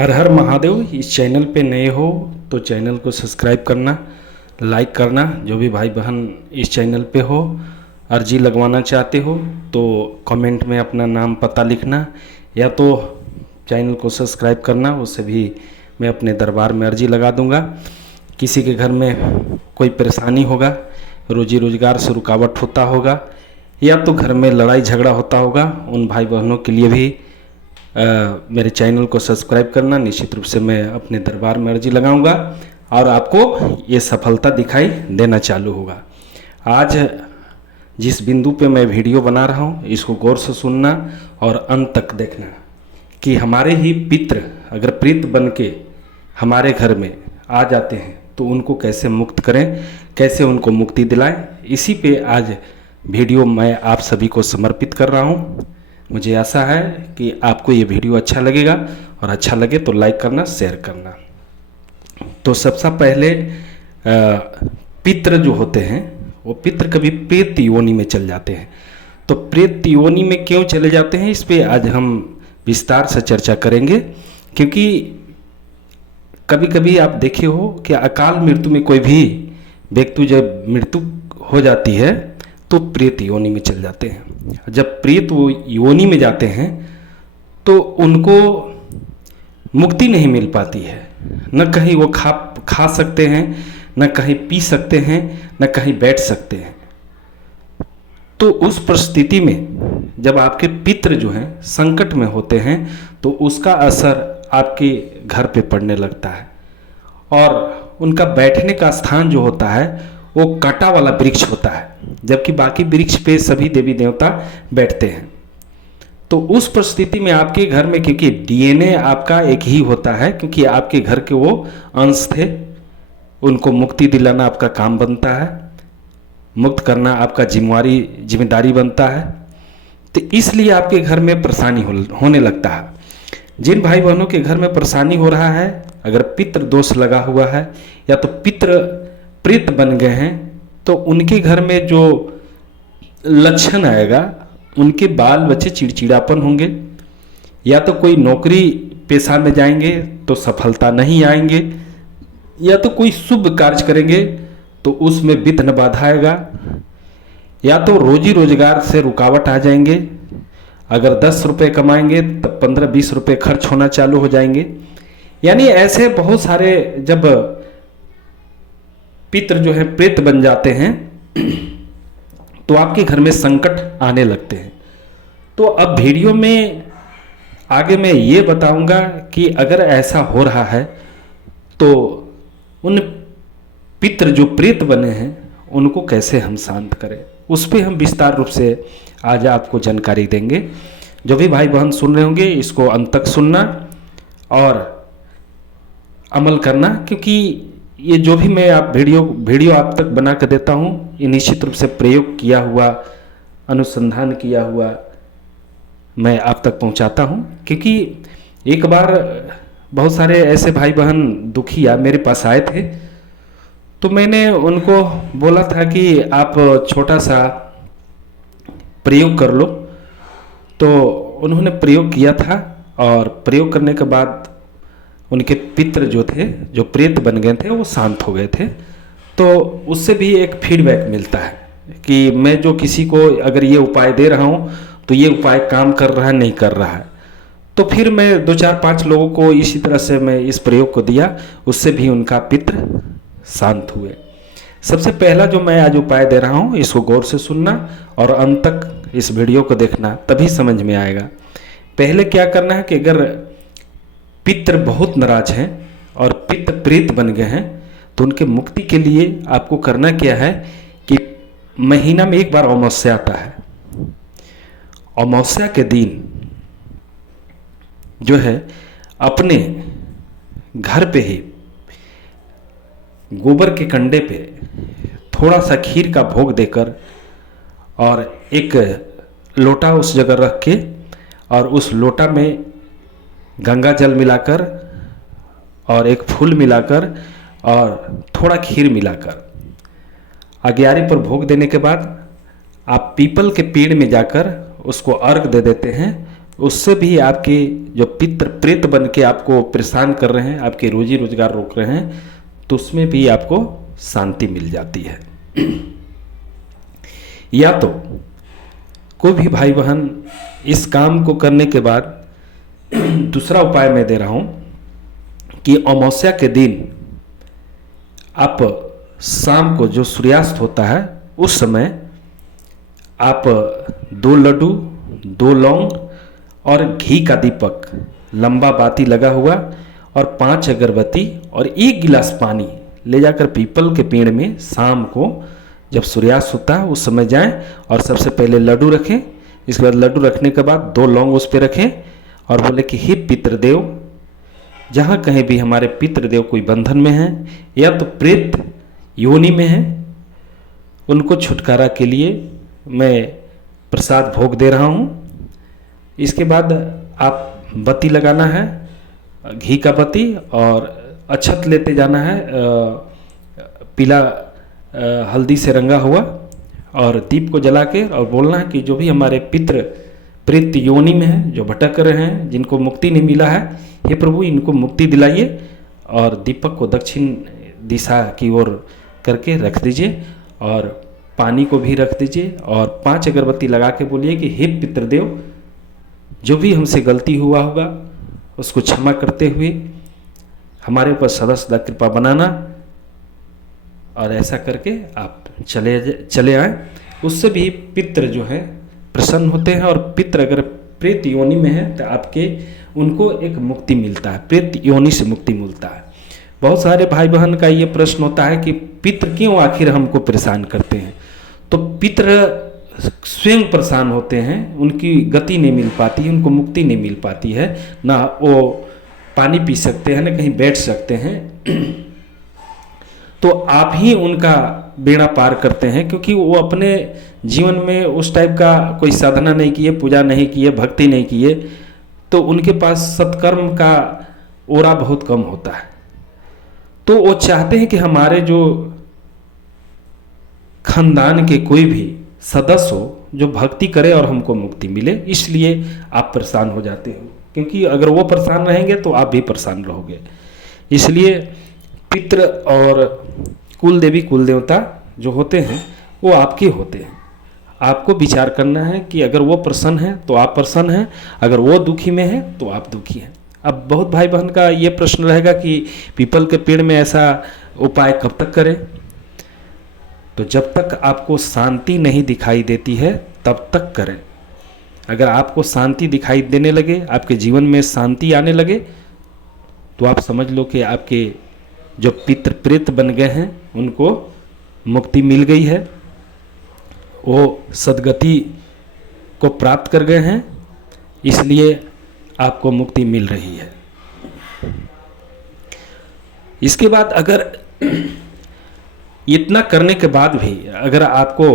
हर हर महादेव। इस चैनल पे नए हो तो चैनल को सब्सक्राइब करना, लाइक करना। जो भी भाई बहन इस चैनल पे हो, अर्जी लगवाना चाहते हो तो कमेंट में अपना नाम पता लिखना, या तो चैनल को सब्सक्राइब करना। उससे भी मैं अपने दरबार में अर्जी लगा दूंगा। किसी के घर में कोई परेशानी होगा, रोजी रोजगार से रुकावट होता होगा, या तो घर में लड़ाई झगड़ा होता होगा, उन भाई बहनों के लिए भी मेरे चैनल को सब्सक्राइब करना। निश्चित रूप से मैं अपने दरबार में अर्जी लगाऊंगा और आपको ये सफलता दिखाई देना चालू होगा। आज जिस बिंदु पे मैं वीडियो बना रहा हूँ, इसको गौर से सुनना और अंत तक देखना कि हमारे ही पितृ अगर प्रेत बन के हमारे घर में आ जाते हैं तो उनको कैसे मुक्त करें, कैसे उनको मुक्ति दिलाएं। इसी पे आज वीडियो मैं आप सभी को समर्पित कर रहा हूँ। मुझे आशा है कि आपको ये वीडियो अच्छा लगेगा, और अच्छा लगे तो लाइक करना, शेयर करना। तो सबसे पहले पितृ जो होते हैं वो पितृ कभी प्रेत योनि में चल जाते हैं। तो प्रेत योनि में क्यों चले जाते हैं, इस पे आज हम विस्तार से चर्चा करेंगे। क्योंकि कभी कभी आप देखे हो कि अकाल मृत्यु में कोई भी व्यक्ति जब मृत्यु हो जाती है तो प्रेत योनि में चल जाते हैं। जब प्रेत वो योनि में जाते हैं तो उनको मुक्ति नहीं मिल पाती है। न कहीं वो खा सकते हैं, न कहीं पी सकते हैं, न कहीं बैठ सकते हैं। तो उस परिस्थिति में जब आपके पितृ जो हैं संकट में होते हैं तो उसका असर आपके घर पे पड़ने लगता है, और उनका बैठने का स्थान जो होता है वो कांटा वाला वृक्ष होता है, जबकि बाकी वृक्ष पे सभी देवी देवता बैठते हैं। तो उस परिस्थिति में आपके घर में, क्योंकि डीएनए आपका एक ही होता है, क्योंकि आपके घर के वो अंश थे, उनको मुक्ति दिलाना आपका काम बनता है, मुक्त करना आपका जिम्मेदारी बनता है। तो इसलिए आपके घर में परेशानी होने लगता है। जिन भाई बहनों के घर में परेशानी हो रहा है, अगर पितृ दोष लगा हुआ है या तो पितृ प्रेत बन गए हैं, तो उनके घर में जो लक्षण आएगा, उनके बाल बच्चे चिड़चिड़ापन होंगे, या तो कोई नौकरी पेशा में जाएंगे तो सफलता नहीं आएंगे, या तो कोई शुभ कार्य करेंगे तो उसमें विघ्न बाधा आएगा, या तो रोजी रोजगार से रुकावट आ जाएंगे। अगर 10 रुपये कमाएंगे तब 15-20 रुपये खर्च होना चालू हो जाएंगे। यानी ऐसे बहुत सारे जब पितृ जो है प्रेत बन जाते हैं तो आपके घर में संकट आने लगते हैं। तो अब वीडियो में आगे मैं ये बताऊंगा कि अगर ऐसा हो रहा है तो उन पितृ जो प्रेत बने हैं उनको कैसे हम शांत करें, उस पर हम विस्तार रूप से आज आपको जानकारी देंगे। जो भी भाई बहन सुन रहे होंगे इसको अंत तक सुनना और अमल करना, क्योंकि ये जो भी मैं आप वीडियो आप तक बना कर देता हूँ, ये निश्चित रूप से प्रयोग किया हुआ, अनुसंधान किया हुआ मैं आप तक पहुँचाता हूँ। क्योंकि एक बार बहुत सारे ऐसे भाई बहन दुखिया मेरे पास आए थे, तो मैंने उनको बोला था कि आप छोटा सा प्रयोग कर लो। तो उन्होंने प्रयोग किया था, और प्रयोग करने के बाद उनके पितृ जो थे, जो प्रेत बन गए थे, वो शांत हो गए थे। तो उससे भी एक फीडबैक मिलता है कि मैं जो किसी को अगर ये उपाय दे रहा हूँ तो ये उपाय काम कर रहा है नहीं कर रहा है। तो फिर मैं 2-4-5 लोगों को इसी तरह से मैं इस प्रयोग को दिया, उससे भी उनका पितृ शांत हुए। सबसे पहला जो मैं आज उपाय दे रहा हूँ, इसको गौर से सुनना और अंत तक इस वीडियो को देखना, तभी समझ में आएगा। पहले क्या करना है कि अगर पितृ बहुत नाराज हैं और पितृ प्रेत बन गए हैं तो उनके मुक्ति के लिए आपको करना क्या है कि महीना में एक बार अमावस्या आता है। अमावस्या के दिन जो है अपने घर पे ही गोबर के कंडे पे थोड़ा सा खीर का भोग देकर और एक लोटा उस जगह रख के, और उस लोटा में गंगा जल मिलाकर और एक फूल मिलाकर और थोड़ा खीर मिलाकर अग्यारी पर भोग देने के बाद आप पीपल के पेड़ में जाकर उसको अर्घ दे देते हैं। उससे भी आपके जो पितृ प्रेत बन के आपको परेशान कर रहे हैं, आपके रोजी रोजगार रोक रहे हैं, तो उसमें भी आपको शांति मिल जाती है। या तो कोई भी भाई बहन इस काम को करने के बाद दूसरा उपाय मैं दे रहा हूं कि अमावस्या के दिन आप शाम को जो सूर्यास्त होता है उस समय आप 2 लड्डू, 2 लौंग और घी का दीपक लंबा बाती लगा हुआ और 5 अगरबत्ती और 1 गिलास पानी ले जाकर पीपल के पेड़ में शाम को जब सूर्यास्त होता है उस समय जाएं और सबसे पहले लड्डू रखें। इसके बाद लड्डू रखने के बाद 2 लौंग उस पर रखें और बोले कि हे पितृदेव, जहाँ कहीं भी हमारे पितृदेव कोई बंधन में हैं या तो प्रेत योनि में हैं, उनको छुटकारा के लिए मैं प्रसाद भोग दे रहा हूँ। इसके बाद आप बत्ती लगाना है, घी का बत्ती, और अक्षत लेते जाना है पीला हल्दी से रंगा हुआ, और दीप को जला के और बोलना है कि जो भी हमारे पितृ प्रेत योनि में हैं, जो भटक रहे हैं, जिनको मुक्ति नहीं मिला है, हे प्रभु इनको मुक्ति दिलाइए। और दीपक को दक्षिण दिशा की ओर करके रख दीजिए और पानी को भी रख दीजिए और 5 अगरबत्ती लगा के बोलिए कि हे पितृदेव, जो भी हमसे गलती हुआ होगा उसको क्षमा करते हुए हमारे ऊपर सदा सदा कृपा बनाना। और ऐसा करके आप चले आए। उससे भी पितृ जो है प्रसन्न होते हैं, और पितृ अगर प्रेत योनि में है तो आपके उनको एक मुक्ति मिलता है, प्रेत योनि से मुक्ति मिलता है। बहुत सारे भाई बहन का ये प्रश्न होता है कि पितृ क्यों आखिर हमको परेशान करते हैं। तो पितृ स्वयं परेशान होते हैं, उनकी गति नहीं मिल पाती है, उनको मुक्ति नहीं मिल पाती है, ना वो पानी पी सकते हैं, ना कहीं बैठ सकते हैं। तो आप ही उनका बेड़ा पार करते हैं, क्योंकि वो अपने जीवन में उस टाइप का कोई साधना नहीं किए, पूजा नहीं किए, भक्ति नहीं किए, तो उनके पास सत्कर्म का ओरा बहुत कम होता है। तो वो चाहते हैं कि हमारे जो खानदान के कोई भी सदस्य हो जो भक्ति करे और हमको मुक्ति मिले, इसलिए आप परेशान हो जाते हो, क्योंकि अगर वो परेशान रहेंगे तो आप भी परेशान रहोगे। इसलिए पितृ और कुल देवी कुल देवता जो होते हैं वो आपके होते हैं। आपको विचार करना है कि अगर वो प्रसन्न है तो आप प्रसन्न हैं, अगर वो दुखी में है तो आप दुखी हैं। अब बहुत भाई बहन का ये प्रश्न रहेगा कि पीपल के पेड़ में ऐसा उपाय कब तक करें। तो जब तक आपको शांति नहीं दिखाई देती है तब तक करें। अगर आपको शांति दिखाई देने लगे, आपके जीवन में शांति आने लगे, तो आप समझ लो कि आपके जो पितृ प्रेत बन गए हैं उनको मुक्ति मिल गई है, वो सदगति को प्राप्त कर गए हैं, इसलिए आपको मुक्ति मिल रही है। इसके बाद अगर इतना करने के बाद भी अगर आपको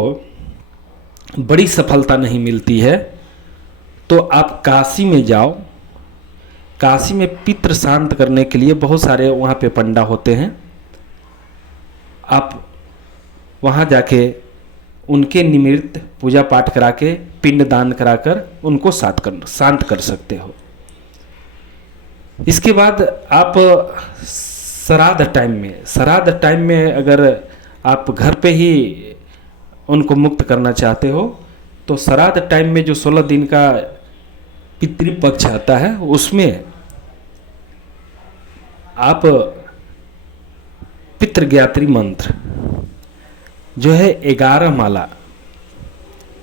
बड़ी सफलता नहीं मिलती है तो आप काशी में जाओ। काशी में पितृ शांत करने के लिए बहुत सारे वहाँ पे पंडा होते हैं। आप वहाँ जाके उनके निमित्त पूजा पाठ करा के पिंड दान कराकर उनको शांत कर सकते हो। इसके बाद आप श्राद्ध टाइम में अगर आप घर पे ही उनको मुक्त करना चाहते हो तो श्राद्ध टाइम में जो 16 दिन का पितृपक्ष आता है उसमें आप पितृज्ञात्री मंत्र जो है 11 माला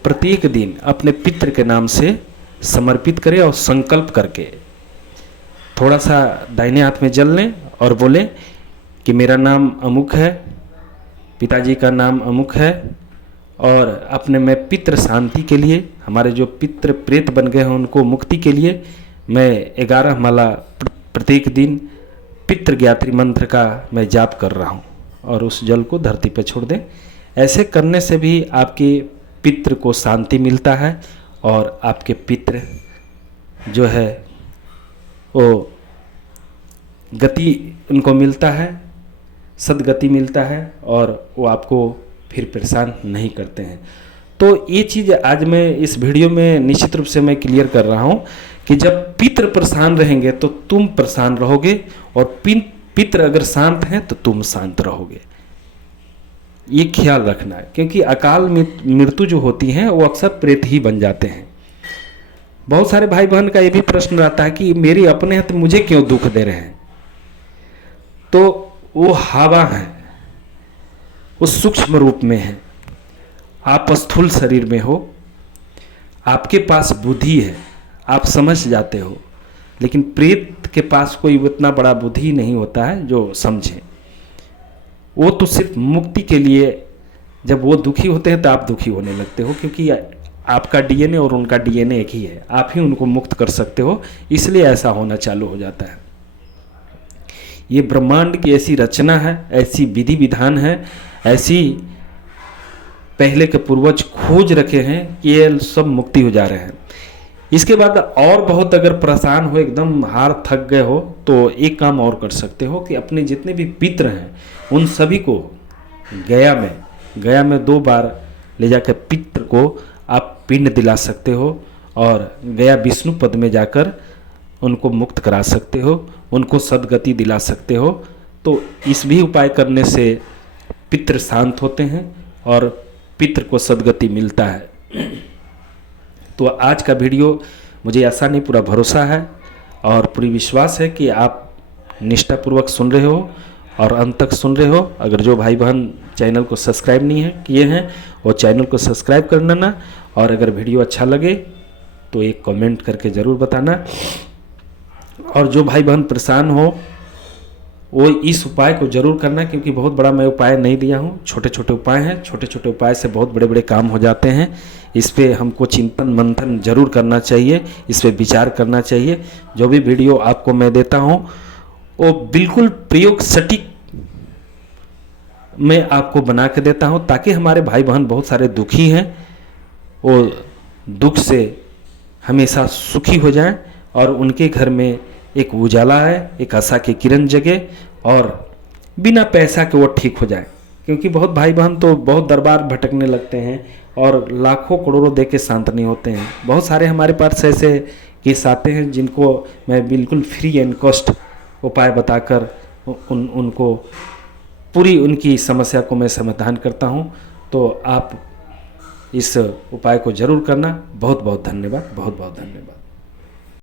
प्रत्येक दिन अपने पितृ के नाम से समर्पित करें और संकल्प करके थोड़ा सा दाहिने हाथ में जल लें और बोले कि मेरा नाम अमुक है, पिताजी का नाम अमुक है, और अपने में पितृ शांति के लिए, हमारे जो पितृ प्रेत बन गए हैं उनको मुक्ति के लिए मैं 11 माला प्रत्येक दिन पितृज्ञात्री मंत्र का मैं जाप कर रहा हूँ, और उस जल को धरती पर छोड़ दें। ऐसे करने से भी आपके पितृ को शांति मिलता है और आपके पितृ जो है वो गति उनको मिलता है, सदगति मिलता है, और वो आपको फिर परेशान नहीं करते हैं। तो ये चीज़ आज मैं इस वीडियो में निश्चित रूप से मैं क्लियर कर रहा हूँ कि जब पितृ परेशान रहेंगे तो तुम परेशान रहोगे, और पितृ अगर शांत हैं तो तुम शांत रहोगे। ये ख्याल रखना है, क्योंकि अकाल मृत्यु जो होती है वो अक्सर प्रेत ही बन जाते हैं। बहुत सारे भाई बहन का ये भी प्रश्न रहता है कि मेरे अपने हैं तो मुझे क्यों दुख दे रहे हैं। तो वो हवा है, वो सूक्ष्म रूप में है। आप स्थूल शरीर में हो, आपके पास बुद्धि है, आप समझ जाते हो, लेकिन प्रेत के पास कोई उतना बड़ा बुद्धि नहीं होता है जो समझे। वो तो सिर्फ मुक्ति के लिए, जब वो दुखी होते हैं तो आप दुखी होने लगते हो, क्योंकि आपका डीएनए और उनका डीएनए एक ही है। आप ही उनको मुक्त कर सकते हो, इसलिए ऐसा होना चालू हो जाता है। ये ब्रह्मांड की ऐसी रचना है, ऐसी विधि विधान है, ऐसी पहले के पूर्वज खोज रखे हैं कि ये सब मुक्ति हो जा रहे हैं। इसके बाद और बहुत अगर परेशान हो, एकदम हार थक गए हो, तो एक काम और कर सकते हो कि अपने जितने भी पितृ हैं उन सभी को गया में 2 बार ले जाकर पितृ को आप पिंड दिला सकते हो, और गया विष्णु पद में जाकर उनको मुक्त करा सकते हो, उनको सद्गति दिला सकते हो। तो इस भी उपाय करने से पितृ शांत होते हैं और पितृ को सद्गति मिलता है। तो आज का वीडियो मुझे ऐसा नहीं, पूरा भरोसा है और पूरी विश्वास है कि आप निष्ठापूर्वक सुन रहे हो और अंत तक सुन रहे हो। अगर जो भाई बहन चैनल को सब्सक्राइब नहीं है किए हैं वो चैनल को सब्सक्राइब कर लेना, और अगर वीडियो अच्छा लगे तो एक कमेंट करके ज़रूर बताना। और जो भाई बहन परेशान हो वो इस उपाय को जरूर करना, क्योंकि बहुत बड़ा मैं उपाय नहीं दिया हूँ, छोटे छोटे उपाय हैं। छोटे छोटे उपाय से बहुत बड़े बड़े काम हो जाते हैं। इस पे हमको चिंतन मंथन जरूर करना चाहिए, इस पे विचार करना चाहिए। जो भी वीडियो आपको मैं देता हूँ वो बिल्कुल प्रयोग सटीक मैं आपको बना के देता हूँ, ताकि हमारे भाई बहन बहुत सारे दुखी हैं वो दुख से हमेशा सुखी हो जाएं, और उनके घर में एक उजाला है, एक आशा की किरण जगे, और बिना पैसा के वो ठीक हो जाए। क्योंकि बहुत भाई बहन तो बहुत दरबार भटकने लगते हैं और लाखों करोड़ों दे के शांत नहीं होते हैं। बहुत सारे हमारे पास ऐसे केस आते हैं जिनको मैं बिल्कुल फ्री एंड कॉस्ट उपाय बताकर उनको पूरी उनकी समस्या को मैं समाधान करता हूँ। तो आप इस उपाय को जरूर करना। बहुत बहुत धन्यवाद, बहुत बहुत धन्यवाद।